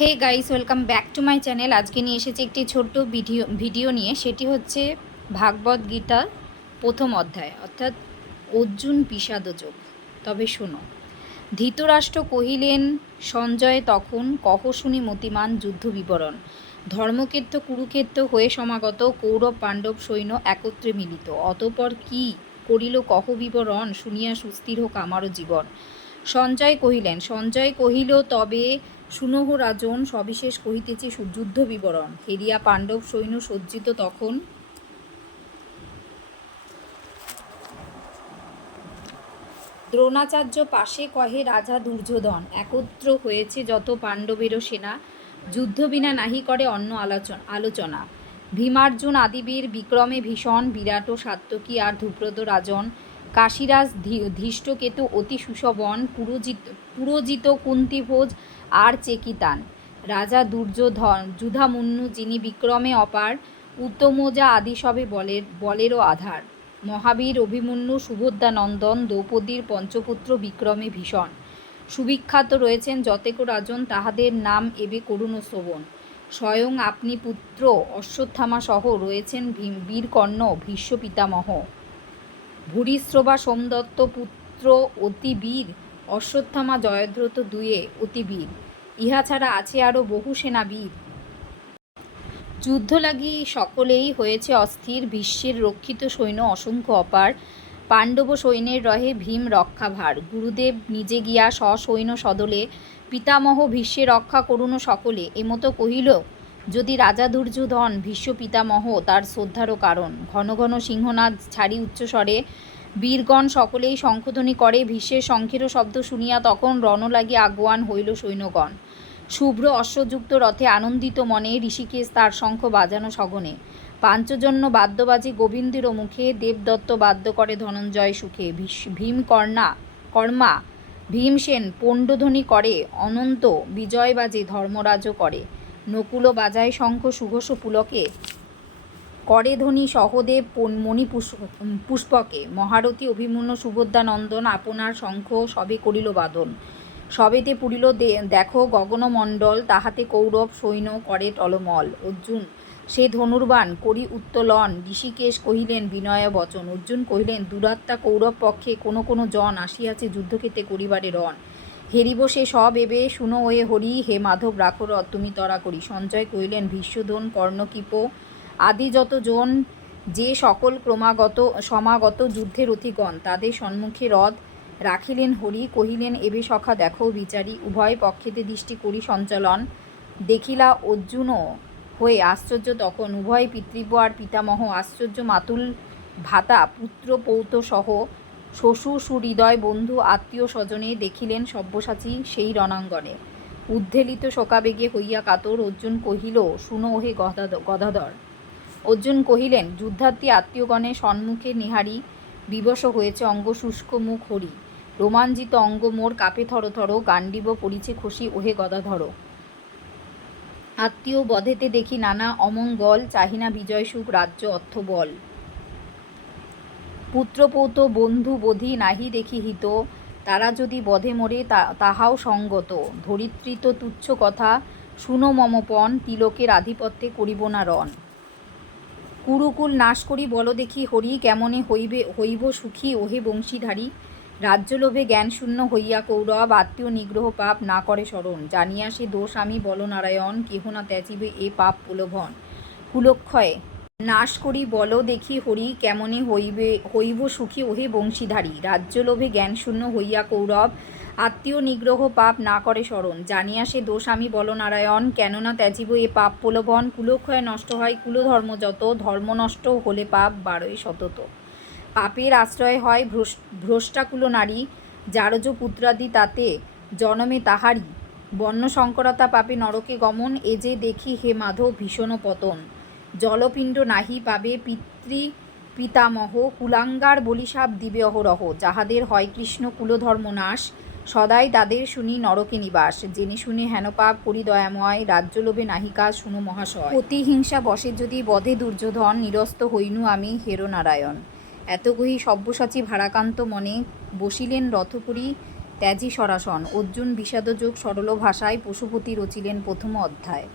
Hey guys, welcome back to my channel. আজকে নিয়ে এসেছি একটি ছোট্ট ভিডিও নিয়ে। সেটি হচ্ছে ভাগবত গীতার প্রথম অধ্যায়, অর্থাৎ অর্জুন বিষাদযোগ। তবে শোনো। ধৃতরাষ্ট্র কহিলেন সঞ্জয় তখন, কহ শুনি মতিমান যুদ্ধ বিবরণ। ধর্মক্ষেত্র কুরুক্ষেত্র হয়ে সমাগত, কৌরব পাণ্ডব সৈন্য একত্রে মিলিত। অতঃপর কি করিল কহ বিবরণ, শুনিয়া সুস্থির হোক আমারও জীবন। সঞ্জয় কহিল তবে শুনহ রাজন, সবিশেষ কহিতেছি যুদ্ধ বিবরণ। হেরিয়া পাণ্ডব সৈন্য সজ্জিত তখন, দ্রোণাচার্য পাশে কহে রাজা দুর্যোধন। একত্র হয়েছে যত পাণ্ডবেরও সেনা, যুদ্ধ বিনা নাহি করে অন্য আলোচনা। ভীমার্জুন আদিবীর বিক্রমে ভীষণ, বিরাট সাত্যকী আর ধ্রুপদ রাজন। কাশীরাজ ধৃষ্টকেতু অতি সুশোভন, পুরোজিত কুন্তিভোজ আর চেকিতান। রাজা দুর্যোধন যুধামুন্নু যিনি বিক্রমে অপার, উত্তমোজা আদি সবে বলেরও আধার। মহাবীর অভিমন্যু সুভদ্রানন্দন, দ্রৌপদীর পঞ্চপুত্র বিক্রমে ভীষণ। সুবিখ্যাত রয়েছেন যতেক রাজন, তাহাদের নাম এবে করুণ শ্রবণ। স্বয়ং আপনি পুত্র অশ্বত্থামা সহ রয়েছেন বীরকর্ণ ভীষ্ম পিতামহ। ভূরিশ্রবা সোমদত্ত পুত্র অতি বীর, অশ্বত্থামা জয়দ্রথ দুয়ে অতি বীর। ইহা ছাড়া আছে আরও বহু সেনাবীর। যুদ্ধ লাগি সকলেই হয়েছে অস্থির, বিশ্বের রক্ষিত সৈন্য অসংখ্য অপার। পাণ্ডব সৈন্যের রহে ভীম রক্ষাভার, গুরুদেব নিজে গিয়া সসৈন্য সদলে। পিতামহ ভীষ্মের রক্ষা করুন সকলে, এমতো কহিল যদি রাজা দুর্যোধন। ভীষ্ম পিতামহ তার শ্রদ্ধারও কারণ, ঘন ঘন সিংহনাদ ছাড়ি উচ্চস্বরে। বীরগণ সকলেই শঙ্খধ্বনি করে, ভীষ্মের শঙ্খেরও শব্দ শুনিয়া তখন রণলাগি আগুয়ান হইল সৈন্যগণ। শুভ্র অশ্বযুক্ত রথে আনন্দিত মনে, ঋষিকেশ তার শঙ্খ বাজানো সগনে। পাঞ্চজন্য বাদ্য বাজে গোবিন্দেরও মুখে, দেবদত্ত বাদ্য করে ধনঞ্জয় সুখে। কর্মা ভীমসেন পণ্ডধ্বনি করে, অনন্ত বিজয় বাজে ধর্মরাজও করে। নকুল বাজায় শঙ্খ সুঘোষ পুলকে, করে ধ্বনি সহদেব মণি পুষ্পকে। মহারথী অভিমন্যু সুভদ্রানন্দন, আপনার শঙ্খ সবে করিল বাদন। সবেতে পুরিল দেখো গগনমণ্ডল, তাহাতে কৌরব সৈন্য করে টলমল। অর্জুন সে ধনুর্বাণ করি উত্তোলন, ঋষিকেশ কহিলেন বিনয় বচন। অর্জুন কহিলেন দুরাত্মা কৌরব পক্ষে কোনো কোনো জন, আসিয়াছে যুদ্ধক্ষেত্রে করিবারে রণ। হেরিব সে সব এবে শুনো ওয়ে হরি, হে মাধব রাখো রথ তুমি তরা করি। সঞ্জয় কহিলেন ভীষ্মধন কর্ণকীপ আদি যত জন, যে সকল সমাগত যুদ্ধের অধিগণ, তাদের সম্মুখে রথ রাখিলেন হরি। কহিলেন এবে সখা দেখো বিচারি, উভয় পক্ষেতে দৃষ্টি করি সঞ্চালন। দেখিলা অর্জুনও হয়ে আশ্চর্য তখন, উভয় পিতৃব্য আর পিতামহ। আশ্চর্য মাতুল ভাতা পুত্র পৌত্র সহ, শ্বশুর সুহৃদয় বন্ধু আত্মীয় স্বজনে, দেখিলেন সব্যসাচী সেই রণাঙ্গনে। উদ্ধেলিত শোকাবেগে হইয়া কাতর, অর্জুন কহিল শুনো ওহে গদাধর। অর্জুন কহিলেন যুদ্ধার্থী আত্মীয়গণের সম্মুখে নিহারি, বিবশ হয়েছে অঙ্গ শুষ্ক মুখ হরি। রোমাঞ্জিত অঙ্গ মোর কাপে থরথর, গান্ডীব পড়িছে খসি ওহে গদাধর। আত্মীয় বধেতে দেখি নানা অমঙ্গল, চাহিনা বিজয় সুখ রাজ্য অর্থ বল। পুত্রপৌত বন্ধু বোধি নাহি দেখি হিত, তারা যদি বধে মোরে তাহাও সঙ্গত। ধরিত্রীত তুচ্ছ কথা শুনো মমপণ, তিলকের আধিপত্যে করিব না রণ। কুরুকুল নাশ করি বল দেখি হরি, কেমনে হইব সুখী ওহে বংশীধারী। রাজ্যলোভে জ্ঞানশূন্য হইয়া কৌরব, আত্মীয় নিগ্রহ পাপ না করে স্মরণ। জানিয়া সে দোষ আমি বল নারায়ণ, কেহ না ত্যাজিবে এ পাপ প্রলোভন। কুলক্ষয় নাশ করি বল দেখি হরি, কেমনে হইব সুখী ওহে বংশীধারী। রাজ্যলোভে জ্ঞানশূন্য হইয়া কৌরব, আত্মীয় নিগ্রহ পাপ না করে স্মরণ। জানিয়া সে দোষ আমি বল নারায়ণ, কেননা ত্যাজিব এ পাপ প্রলোভন। কুলক্ষয় নষ্ট হয় কুলধর্ম যত, ধর্ম নষ্ট হলে পাপ বাড়ে সতত। পাপের আশ্রয় হয় ভ্রষ্টাকুল নারী, জারজ পুত্রাদি তাতে জনমে তাহারি। বর্ণ সংকরতা পাপে নরকে গমন, এ যে দেখি হে মাধব ভীষণ পতন। জলপিণ্ড নাহি পাবে পিতামহ, কুলাঙ্গার বলিসাপ দিবে অহরহ। যাহাদের হয় কৃষ্ণ কুলধর্ম নাশ, সদাই তাদের শুনি নরকে নিবাস। জেনে শুনে হেন পাপ করি দয়াময়, রাজ্যলোভে নাহি কাজ শুনো মহাশয়। প্রতিহিংসা বসে যদি বধে দুর্যোধন, নিরস্ত হইনু আমি হেরো নারায়ণ। এত কহি সব্যসাচী ভারাকান্ত মনে, বসিলেন রথপুরী ত্যাজি সরাসন অর্জুন বিষাদযোগ সরল ভাষায় পশুপতি রচিলেন প্রথম অধ্যায়।